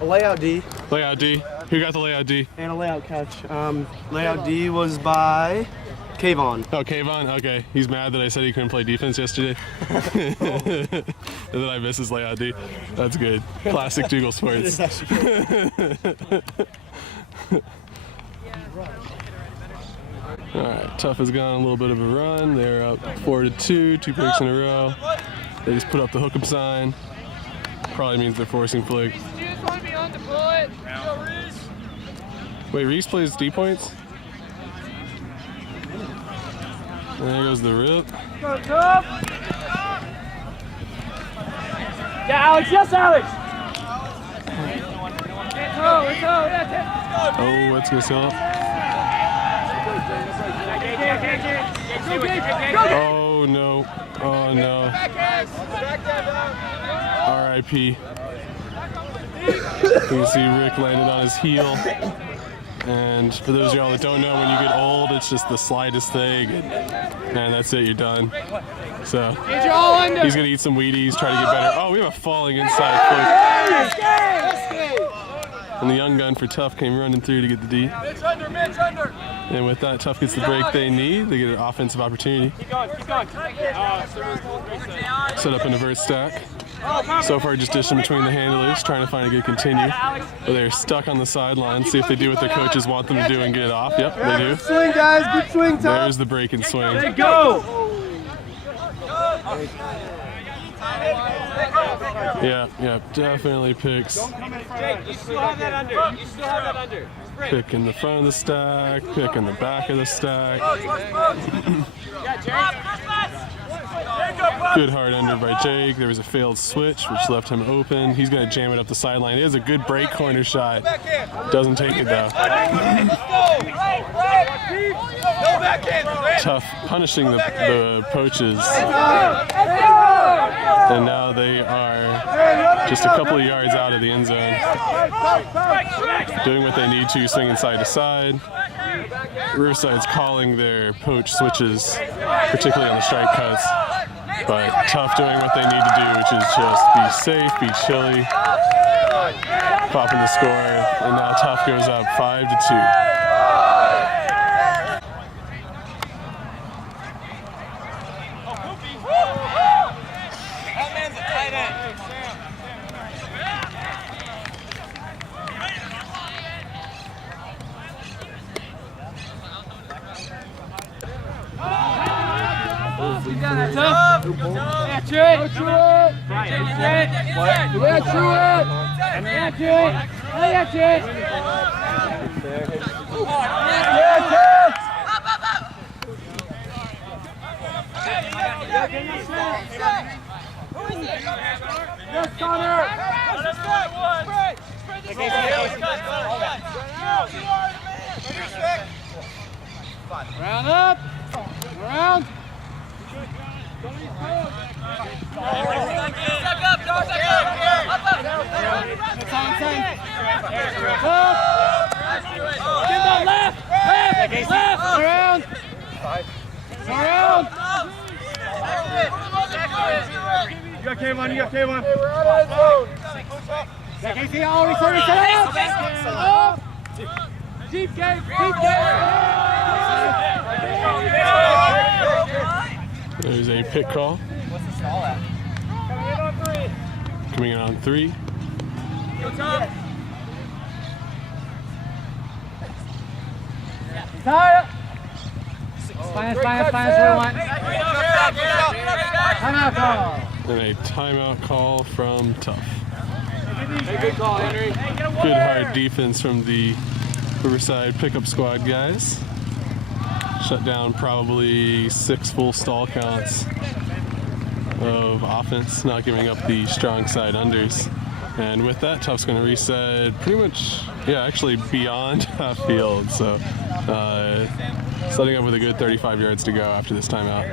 A layout D. Layout D. Who got the layout D? And a layout catch. Layout D was by Kayvon. Oh, Kayvon? Okay. He's mad that I said he couldn't play defense yesterday. And then I missed his layout D. That's good. Classic Dougal Sports. Alright, Tuff has gone a little bit of a run. They're up 4-2, 2 breaks in a row. They just put up the hook-up sign. Probably means they're forcing flick. Wait, Reese plays D points? And there goes the rip. Go, Tuff! Yeah, Alex, yes, Alex! Oh, that's gonna sell up. Oh no. Oh no. R.I.P. You can see Rick landed on his heel. And for those of y'all that don't know, when you get old, it's just the slightest thing. And that's it, you're done. So he's gonna eat some Wheaties, try to get better. Oh, we have a falling inside flick. And the young gun for Tuff came running through to get the D. And with that, Tuff gets the break they need. They get an offensive opportunity. Keep going. Set up an invert stack. So far, just dishing between the handlers, trying to find a good continue. But they're stuck on the sideline. See if they do what their coaches want them to do and get it off. Yep, they do. Swing, guys. Good swing, Tuff. There's the break and swing. There you go. Yeah, definitely picks. Jake, you still have that under. Pick in the front of the stack, pick in the back of the stack. Good hard under by Jake. There was a failed switch, which left him open. He's going to jam it up the sideline. It is a good break corner shot. Doesn't take it though. Tuff punishing the poaches. And now they are just a couple of yards out of the end zone. Doing what they need to, swinging side to side. Riverside's calling their poach switches, particularly on the strike cuts. But Tuff doing what they need to do, which is just be safe, be chilly, popping the score, and now Tuff goes up 5-2. Round up. Round. Around. You got K1, Yeah, Casey already started set up. Deep game. There's a pick call. What's the stall at? Coming in on 3. Go Tuff. Timeout. Timeout call. And a timeout call from Tuff. Hey, good call, Henry. Good hard defense from the Riverside pickup squad guys. Shut down probably 6 full stall counts of offense, not giving up the strong side unders. And with that, Tuff's going to reset pretty much, actually beyond half field. So setting up with a good 35 yards to go after this timeout.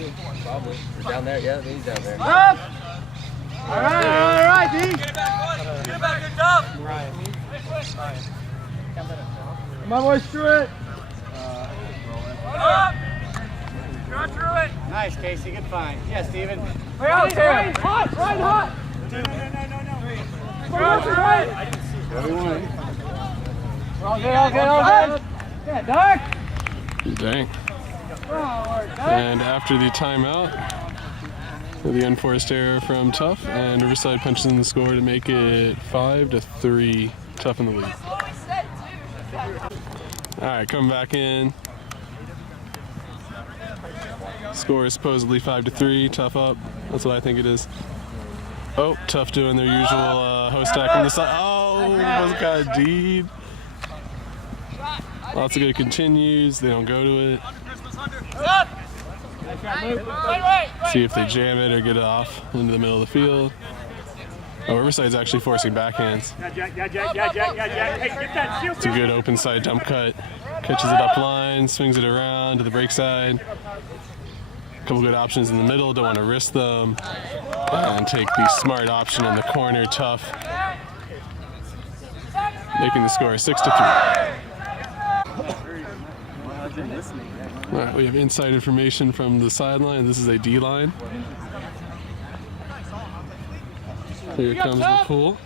too. Probably. Or down there, yeah, he's down there. Up! All right, D. Get it back, good job. Come on, boys, through it. Draw through it. Nice, Casey, good find. Yeah, Steven. Right out, hot, right hot. No. All good. Yeah, Dark. Dang. And after the timeout, the unforced error from Tuff, and Riverside punches in the score to make it 5-3, Tuff in the lead. All right, coming back in. Score is supposedly 5-3, Tuff up. That's what I think it is. Oh, Tuff doing their usual host stack on the side. Oh, almost got D'd. Lots of good continues. They don't go to it. See if they jam it or get it off into the middle of the field. Oh, Riverside's actually forcing backhands. It's a good open side dump cut. Catches it up line, swings it around to the break side. A couple good options in the middle, don't want to risk them. And take the smart option in the corner, Tuff. Making the score 6-3. All right, we have inside information from the sideline. This is a D line. Here comes the pull.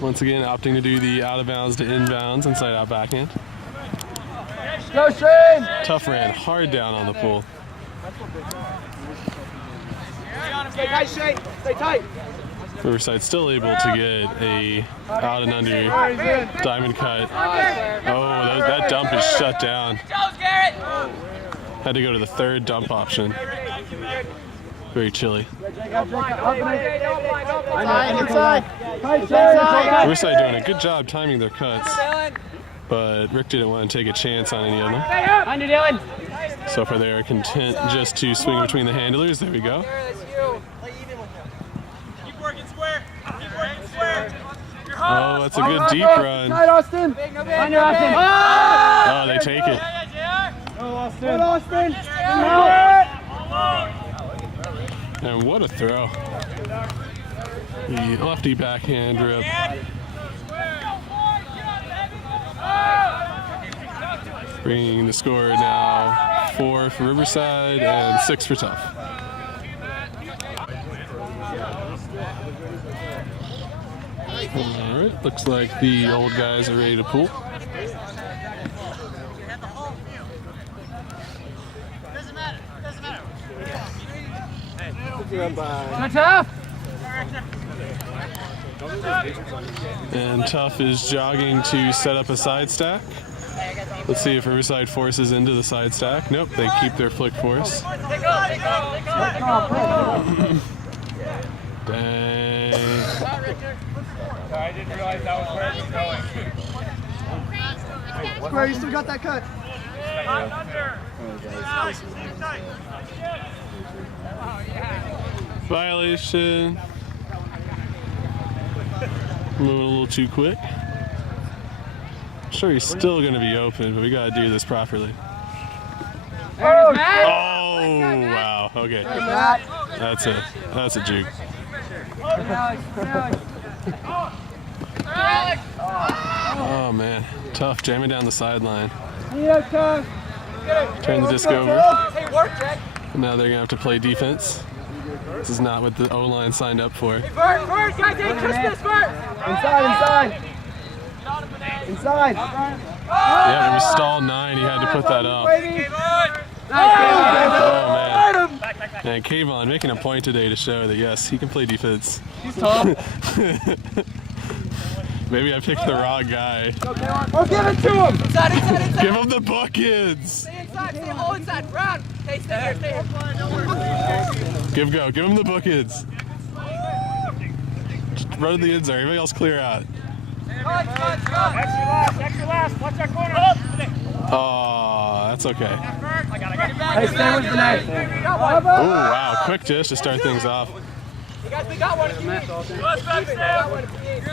Once again, opting to do the out of bounds to inbounds, inside out backhand. Go, Shane. Tuff ran hard down on the pull. Stay tight, Shane. Stay tight. Riverside still able to get a out and under diamond cut. Oh, that dump is shut down. Had to go to the third dump option. Very chilly. Riverside doing a good job timing their cuts, but Rick didn't want to take a chance on any of them. So far they are content just to swing between the handlers. There we go. Oh, that's a good deep run. Austin. Oh, they take it. Austin. And what a throw. The lefty backhand rip. Bringing the score now 4 for Riverside and 6 for Tuff. All right, looks like the old guys are ready to pull. Tough. And Tuff is jogging to set up a side stack. Let's see if Riverside forces into the side stack. Nope, they keep their flick force. Dang. I didn't realize that was where it was going. Square, you still got that cut. Violation. Moving a little too quick. I'm sure he's still going to be open, but we got to do this properly. Oh, wow. Okay. That's a juke. Oh man, Tuff jamming down the sideline. Turn the disc over. And now they're gonna have to play defense. This is not what the O-line signed up for. Inside. Yeah, it was stall 9. He had to put that up. Oh man. And Kayvon making a point today to show that yes, he can play defense. He's tall. Maybe I picked the wrong guy. Oh, give it to him! Inside. Give him the buckets! Stay inside, stay all inside. Brown. Hey, stay here, stay here. Give him the buckets. Just run to the end zone. Everybody else clear out. Extra last. Watch that corner. Oh, that's okay. Hey, stay with the knife. Oh, wow. Quick dish to start things off. We got one.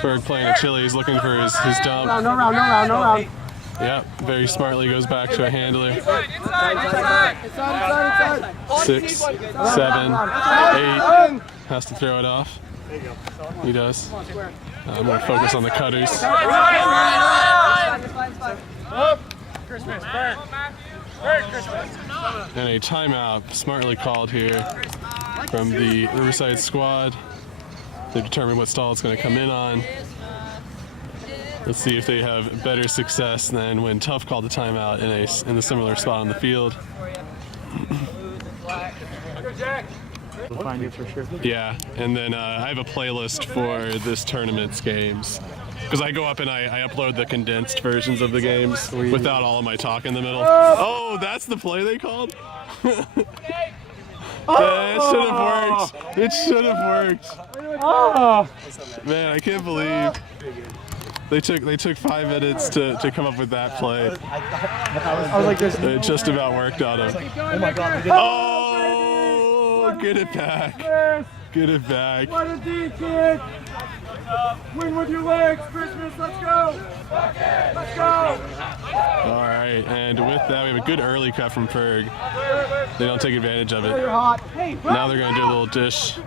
Berg playing a chili. He's looking for his dump. No round. Yep, very smartly goes back to a handler. Inside. 6, 7, 8. Has to throw it off. He does. I'm going to focus on the cutters. And a timeout smartly called here from the Riverside squad. They determine what stall it's going to come in on. Let's see if they have better success than when Tuff called the timeout in a similar spot on the field. We'll find it for sure. Yeah, and then I have a playlist for this tournament's games. Because I go up and I upload the condensed versions of the games without all of my talk in the middle. Oh, that's the play they called? It should have worked. It should have worked. Man, I can't believe they took 5 minutes to come up with that play. I was like this. It just about worked on him. Oh my God. Oh, get it back. Get it back. What a D, kid! Win with your legs, Christmas, let's go! Let's go! All right, and with that, we have a good early cut from Ferg. They don't take advantage of it. Now they're going to do a little dish.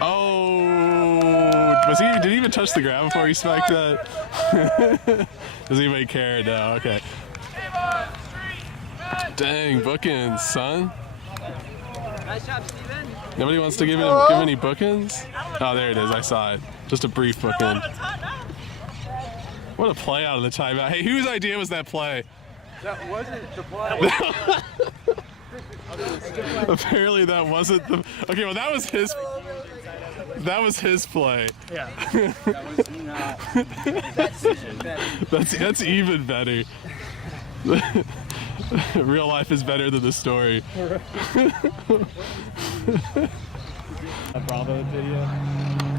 Oh, did he even touch the ground before he spiked that? Does anybody care? No, okay. Dang, bookends, son. Nice job, Steven. Nobody wants to give any bookends? Oh, there it is. I saw it. Just a brief bookend. What a play out of the timeout. Hey, whose idea was that play? That wasn't the play. Apparently that wasn't the... Okay, well that was his... That was his play. Yeah. That's even better. Real life is better than the story. A Bravo video.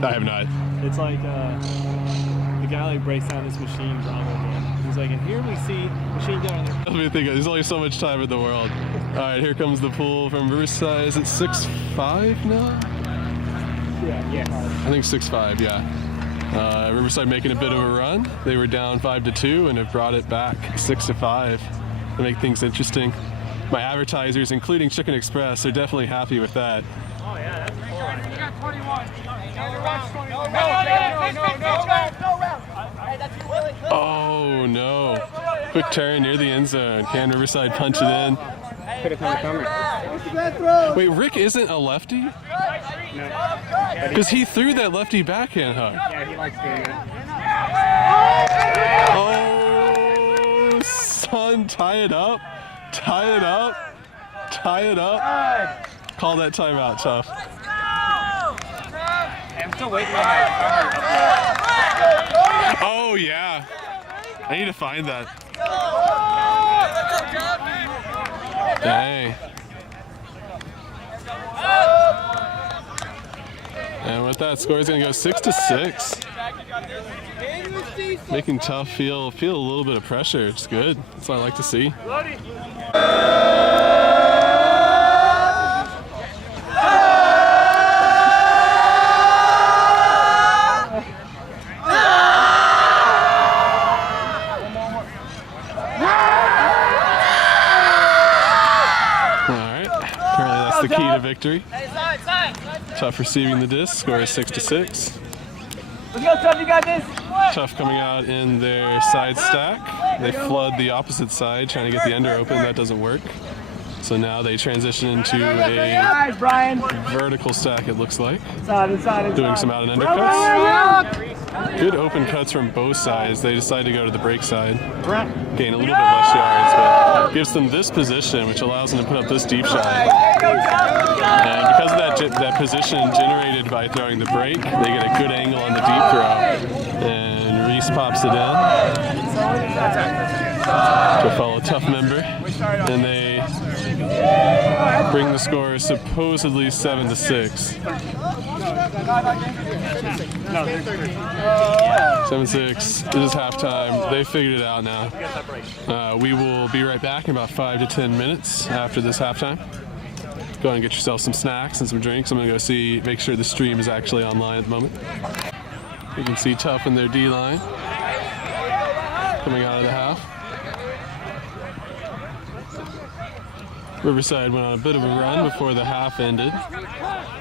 I have not. It's like the guy like breaks down this machine Bravo game. He's like, and here we see machine gun. Let me think. There's only so much time in the world. All right, here comes the pool from Riverside. Is it 6-5 now? Yeah. I think 6-5. Yeah. Riverside making a bit of a run. They were down 5-2 and have brought it back 6-5 to make things interesting. My advertisers, including Chicken Express, are definitely happy with that. Oh yeah, that's cool. You got 21. No. Oh no. Quick turn near the end zone. Can Riverside punch it in? Wait, Rick isn't a lefty? No. Because he threw that lefty backhand hook. Yeah, he likes doing Oh, that. son, tie it up. Tie it up. Tie it up. Call that timeout, Tuff. I'm still waiting on that. Oh, yeah. I need to find that. Dang. And with that, score is going to go 6-6. Making Tuff feel a little bit of pressure. It's good. That's what I like to see. The key to victory. Tuff receiving the disc, score is 6-6. Let's go, Tuff, you got this. Tuff coming out in their side stack. They flood the opposite side, trying to get the ender open. That doesn't work. So now they transition into a vertical stack, it looks like. Doing some out and under cuts. Good open cuts from both sides. They decide to go to the break side. Gain a little bit less yards, but gives them this position, which allows them to put up this deep shot. And because of that position generated by throwing the break, they get a good angle on the deep throw. And Reese pops it in to a fellow Tuff member. And they bring the score supposedly 7-6. 7-6. This is halftime. They figured it out now. We will be right back in about 5 to 10 minutes after this halftime. Go and get yourself some snacks and some drinks. I'm gonna go make sure the stream is actually online at the moment. You can see Tuff in their D line coming out of the half. Riverside went on a bit of a run before the half ended.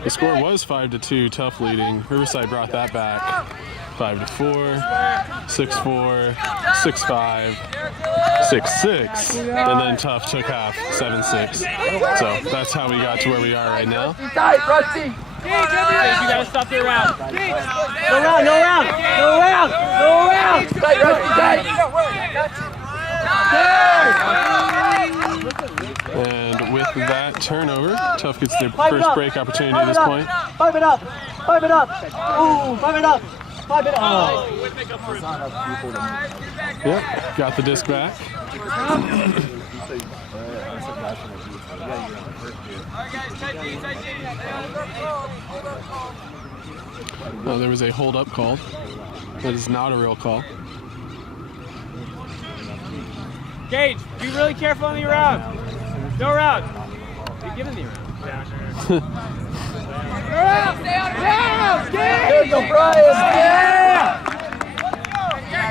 The score was 5-2, Tuff leading. Riverside brought that back 5-4, 6-4, 6-5, 6-6, and then Tuff took half 7-6. So that's how we got to where we are right now. You gotta stop the round. No round, no round, no round, no round. Tight, Rusty, tight. And with that turnover, Tuff gets their first break opportunity at this point. 5 it up, 5 it up. Ooh, 5 it up, 5 it up. Oh. Yep, got the disc back. Oh, there was a hold-up call. That is not a real call. Gage, be really careful on the round. No round. You're giving the round.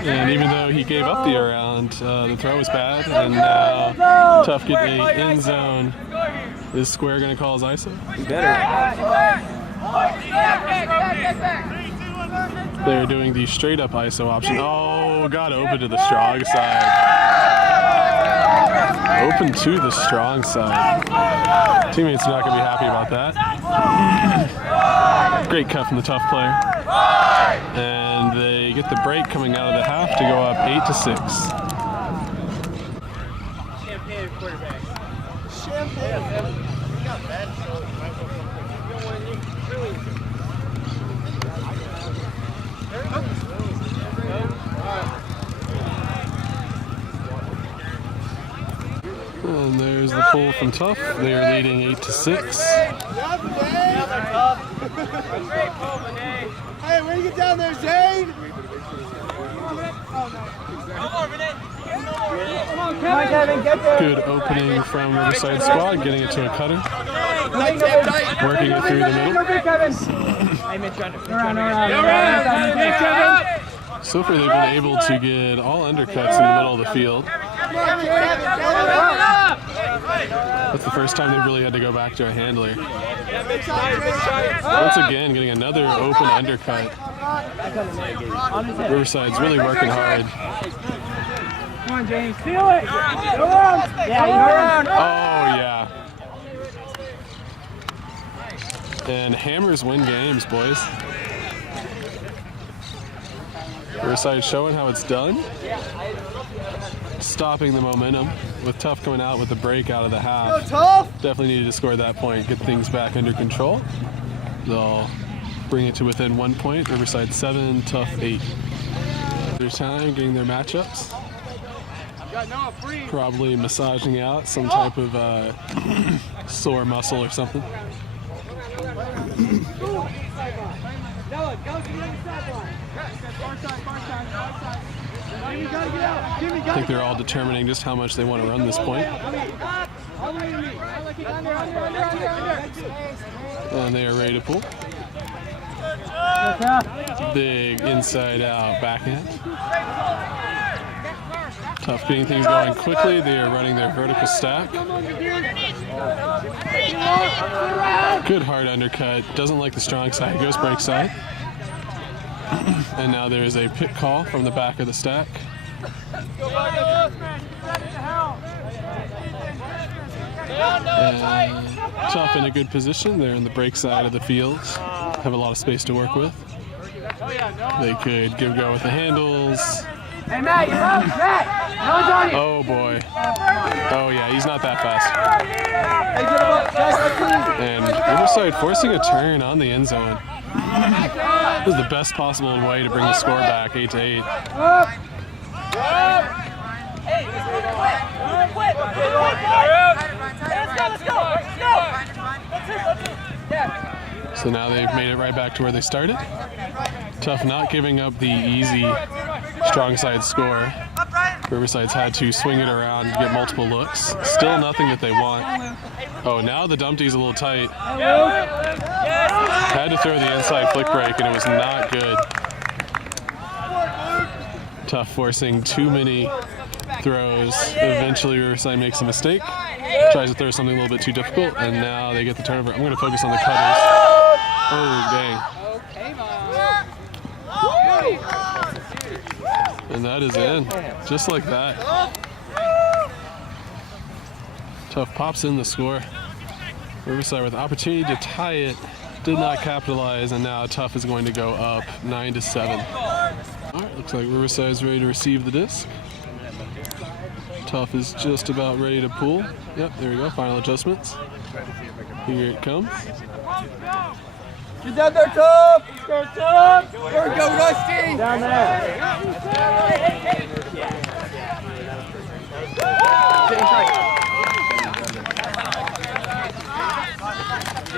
And even though he gave up the around, the throw was bad, and now Tuff get a end zone. Is Square going to call his ISO? They're doing the straight up ISO option. Oh, got open to the strong side. Open to the strong side. Teammates are not going to be happy about that. Great cut from the Tuff player. And they get the break coming out of the half to go up 8-6. Champagne quarterback. And there's the pull from Tuff. They are leading 8-6. Hey, when you get down there, Zane? Good opening from Riverside squad, getting it to a cutter. Working it through the middle. So far they've been able to get all undercuts in the middle of the field. That's the first time they've really had to go back to a handler. Once again, getting another open undercut. Riverside's really working hard. Come on, James, feel it. Go around. Yeah, you go around. Oh, yeah. And hammers win games, boys. Riverside showing how it's done. Stopping the momentum with Tuff coming out with the break out of the half. Definitely needed to score that point, get things back under control. They'll bring it to within 1 point. Riverside 7, Tuff 8. Their time getting their matchups. Probably massaging out some type of sore muscle or something. I think they're all determining just how much they want to run this point. And they are ready to pull. Big inside out backhand. Tuff getting things going quickly. They are running their vertical stack. Good hard undercut. Doesn't like the strong side. Goes break side. And now there is a pick call from the back of the stack. And Tuff in a good position. They're in the break side of the field. Have a lot of space to work with. They could give go with the handles. Hey, Matt, you're up. Matt, no one's on you. Oh, boy. Oh, yeah, he's not that fast. And Riverside forcing a turn on the end zone. This is the best possible way to bring the score back, 8-8. So now they've made it right back to where they started. Tuff not giving up the easy strong side score. Riverside's had to swing it around to get multiple looks. Still nothing that they want. Oh, now the Dumpty's a little tight. Had to throw the inside flick break and it was not good. Tuff forcing too many throws. Eventually Riverside makes a mistake. tries to throw something a little bit too difficult, and now they get the turnover. I'm going to focus on the cutters. Oh, dang. And that is in, just like that. Tuff pops in the score. Riverside with the opportunity to tie it, did not capitalize, and now Tuff is going to go up 9-7. All right, looks like Riverside is ready to receive the disc. Tuff is just about ready to pull. Yep, there we go, final adjustments. Here it comes. Get down there, Tuff! Go, Tuff! There we go, Rusty! Down there.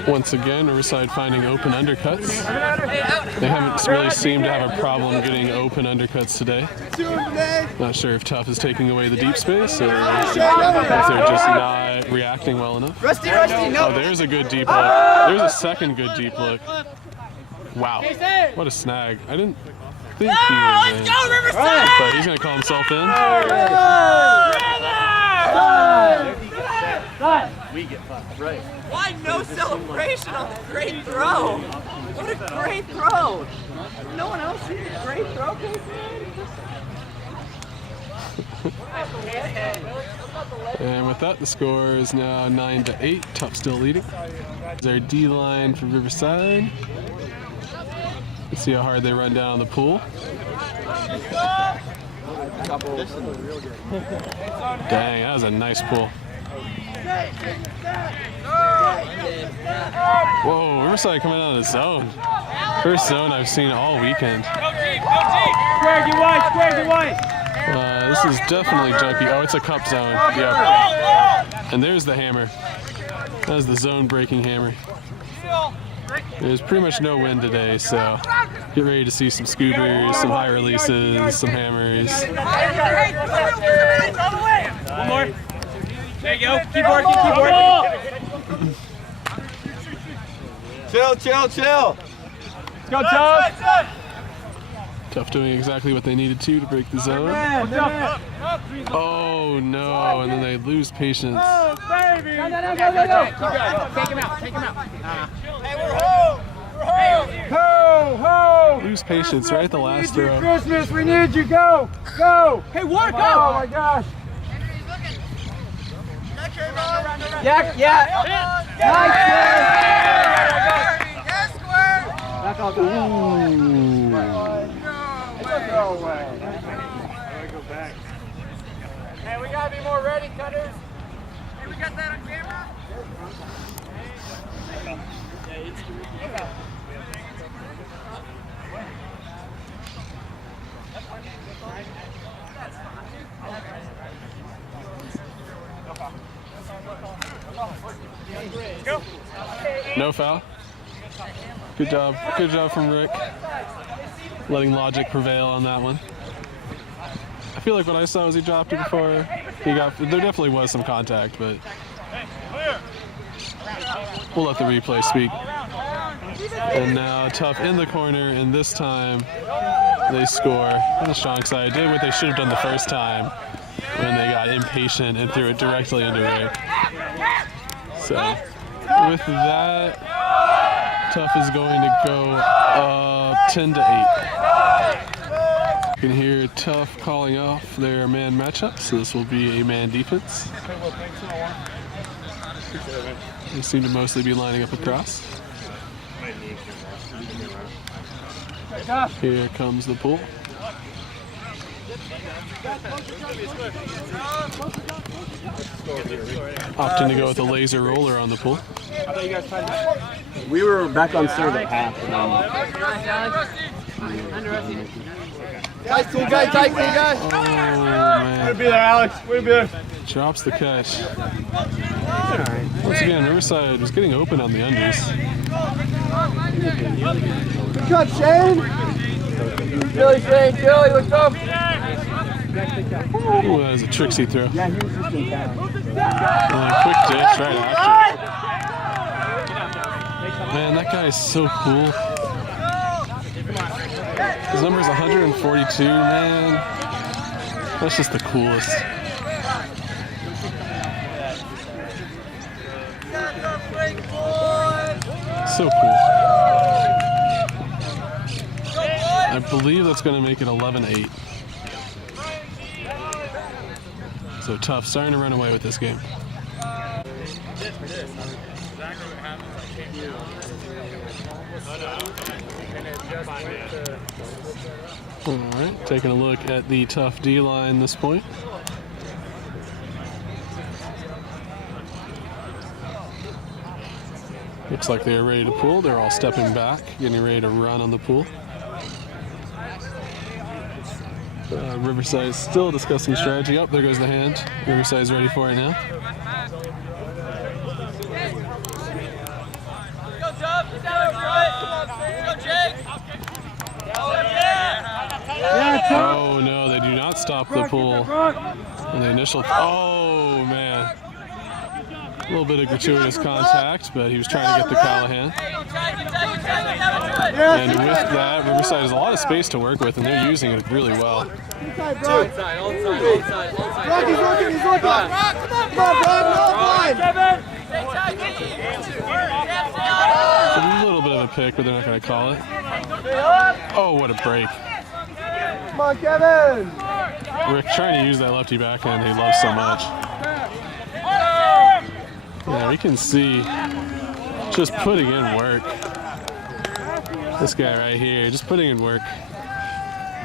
Once again, Riverside finding open undercuts. They haven't really seemed to have a problem getting open undercuts today. Not sure if Tuff is taking away the deep space or if they're just not reacting well enough. Rusty, no! Oh, there's a good deep look. There's a second good deep look. Wow, what a snag. I didn't think he was in. But he's going to call himself in. We get fucked, right? Why no celebration on the great throw? What a great throw! No one else sees a great throw, And with that, the score is now 9-8. Tuff still leading. Their D line for Riverside. Let's see how hard they run down the pool. Dang, that was a nice pull. Whoa, Riverside coming out of the zone. First zone I've seen all weekend. Square, get white! This is definitely junky. Oh, it's a cup zone. Yep. And there's the hammer. That is the zone breaking hammer. There's pretty much no wind today, so get ready to see some scoobers, some high releases, some hammers. One more. There you go. Keep working. Chill. Let's go, Tuff. Tuff doing exactly what they needed to break the zone. Oh no, and then they lose patience. Oh, baby. Go. Take him out. Hey, we're home! Ho! Lose patience right at the last throw. Christmas, we need you. Go! Hey, work out! Oh my gosh! Yeah! Nice! Back off. No way. Go back. Hey, we gotta be more ready, cutters. Hey, we got that on camera? No foul. Good job from Rick. Letting logic prevail on that one. I feel like what I saw was he dropped it before he got. There definitely was some contact, but we'll let the replay speak. And now Tuff in the corner, and this time they score. On the strong side, did what they should have done the first time when they got impatient and threw it directly into Rick. So with that, Tuff is going to go up 10-8. You can hear Tuff calling off their man matchup, so this will be a man defense. They seem to mostly be lining up across. Here comes the pull. Opting to go with a laser roller on the pull. We were back on serve at half. Tight, guys. Oh, man. We'll be there, Alex. We'll be there. Drops the catch. Once again, Riverside was getting open on the undies. Good cut, Shane. Billy, let's go. Ooh, that was a tricksy throw. Yeah, he was just in town. Quick ditch right after. Man, that guy is so cool. His number is 142, man. That's just the coolest. So cool. I believe that's going to make it 11-8. So Tuff starting to run away with this game. All right, taking a look at the Tuff D line this point. Looks like they're ready to pull. They're all stepping back, getting ready to run on the pull. Riverside is still discussing strategy. Up there goes the hand. Riverside's ready for it now. Go, Tuff. Go, Jake. Oh no, they do not stop the pull. And the initial, oh man. A little bit of gratuitous contact, but he was trying to get the Callahan. And with that, Riverside has a lot of space to work with, and they're using it really well. Onside. Brock, he's looking. Come on, Brock, A little bit of a pick, but they're not going to call it. Oh, what a break. Come on, Kevin. Rick trying to use that lefty backhand he loves so much. Yeah, we can see just putting in work. This guy right here, just putting in work.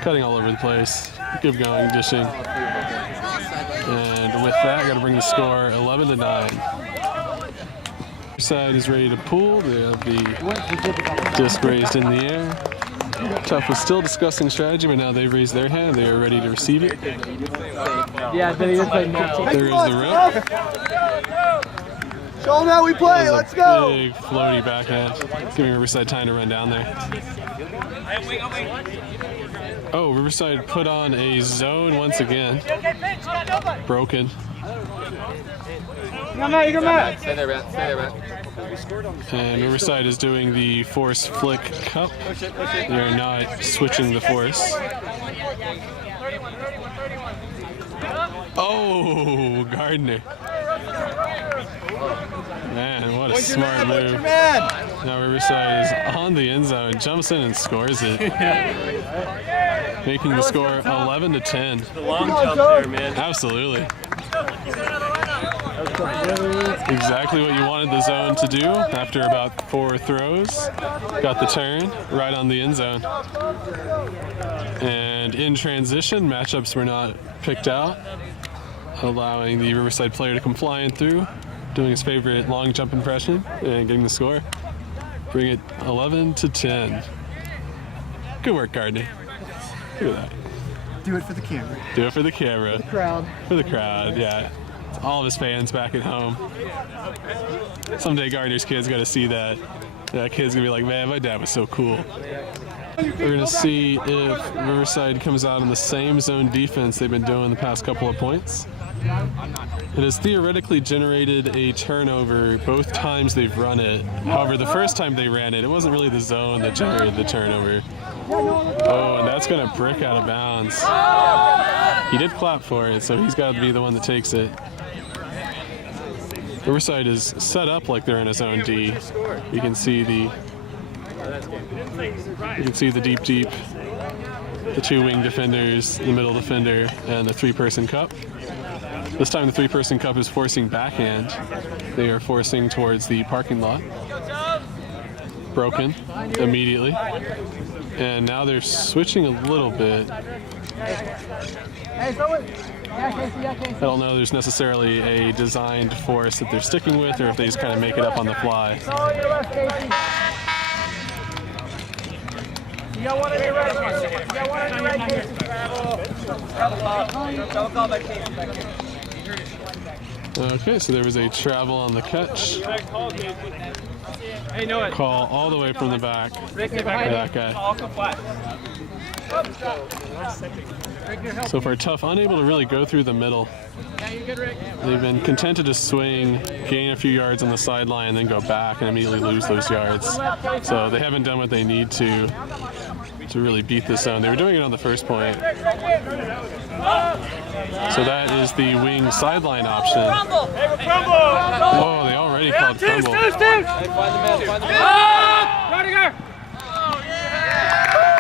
Cutting all over the place. Good going, dishing. And with that, got to bring the score 11-9. Side is ready to pull. They have the disc raised in the air. Tuff was still discussing strategy, but now they've raised their hand. They are ready to receive it. Yeah, but he didn't play next. There is the rip. Show them how we play. Let's go. Big floaty backhand. Giving Riverside time to run down there. Oh, Riverside put on a zone once again. Broken. You go, Matt. Stay there, Matt. And Riverside is doing the force flick cup. They are not switching the force. Oh, Gardner. Man, what a smart move. Now Riverside is on the end zone, jumps in and scores it. Making the score 11-10. The long jump there, man. Absolutely. Exactly what you wanted the zone to do after about 4 throws. Got the turn right on the end zone. And in transition, matchups were not picked out, allowing the Riverside player to come flying through, doing his favorite long jump impression and getting the score. Bring it 11-10. Good work, Gardner. Look at that. Do it for the camera. Do it for the camera. The crowd. For the crowd, yeah. All of his fans back at home. Someday Gardner's kid's got to see that. That kid's going to be like, man, my dad was so cool. We're going to see if Riverside comes out in the same zone defense they've been doing the past couple of points. It has theoretically generated a turnover both times they've run it. However, the first time they ran it, it wasn't really the zone that generated the turnover. Oh, and that's going to brick out of bounds. He did clap for it, so he's got to be the one that takes it. Riverside is set up like they're in a zone D. You can see the deep, the 2 wing defenders, the middle defender, and the 3-person cup. This time the 3-person cup is forcing backhand. They are forcing towards the parking lot. Broken immediately. And now they're switching a little bit. I don't know if there's necessarily a designed force that they're sticking with, or if they just kind of make it up on the fly. You got one on your right. You got one on your right. Okay, so there was a travel on the catch. Hey, know it. Call all the way from the back. Rick, for that guy. I'll come flat. So far, Tuff unable to really go through the middle. They've been content to just swing, gain a few yards on the sideline, and then go back and immediately lose those yards. So they haven't done what they need to really beat this zone. They were doing it on the first point. So that is the wing sideline option. Oh, they already called crumble.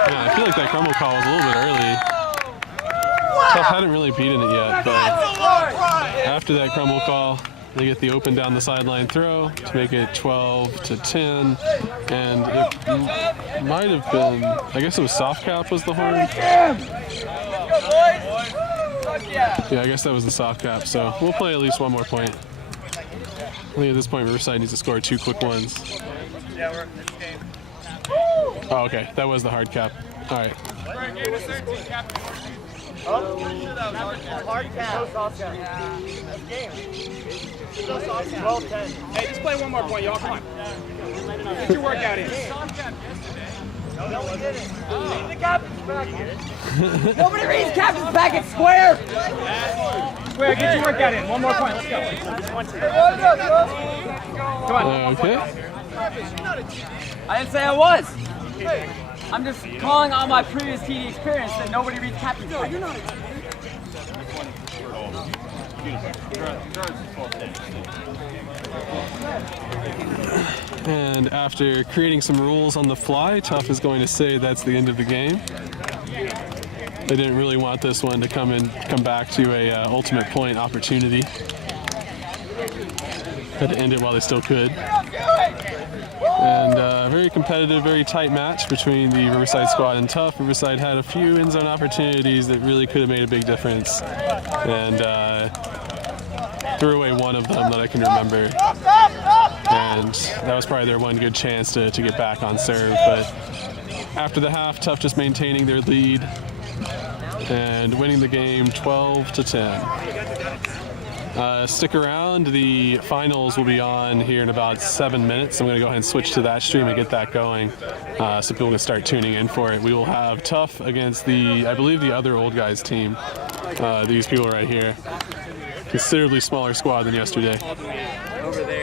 Yeah, I feel like that crumble call was a little bit early. Tuff hadn't really beaten it yet, but after that crumble call, they get the open down the sideline throw to make it 12-10, and it might have been, I guess it was soft cap was the horn. Yeah, I guess that was the soft cap, so we'll play at least one more point. I think at this point Riverside needs to score 2 quick ones. Oh, okay, that was the hard cap. All right. Hard cap. Hey, just play one more point, y'all. Come on. Get your workout in. Nobody reads captain's packet square. Square, get your workout in. One more point. Let's go. Come on. Okay. I didn't say I was. I'm just calling on my previous TD experience that nobody reads captain's packet. And after creating some rules on the fly, Tuff is going to say that's the end of the game. They didn't really want this one to come back to a ultimate point opportunity. Had to end it while they still could. And very competitive, very tight match between the Riverside squad and Tuff. Riverside had a few end zone opportunities that really could have made a big difference, and threw away one of them that I can remember. And that was probably their one good chance to get back on serve. But after the half, Tuff just maintaining their lead and winning the game 12-10. Stick around, the finals will be on here in about 7 minutes. I'm going to go ahead and switch to that stream and get that going so people can start tuning in for it. We will have Tuff against I believe the other old guys team, these people right here. Considerably smaller squad than yesterday. Over there.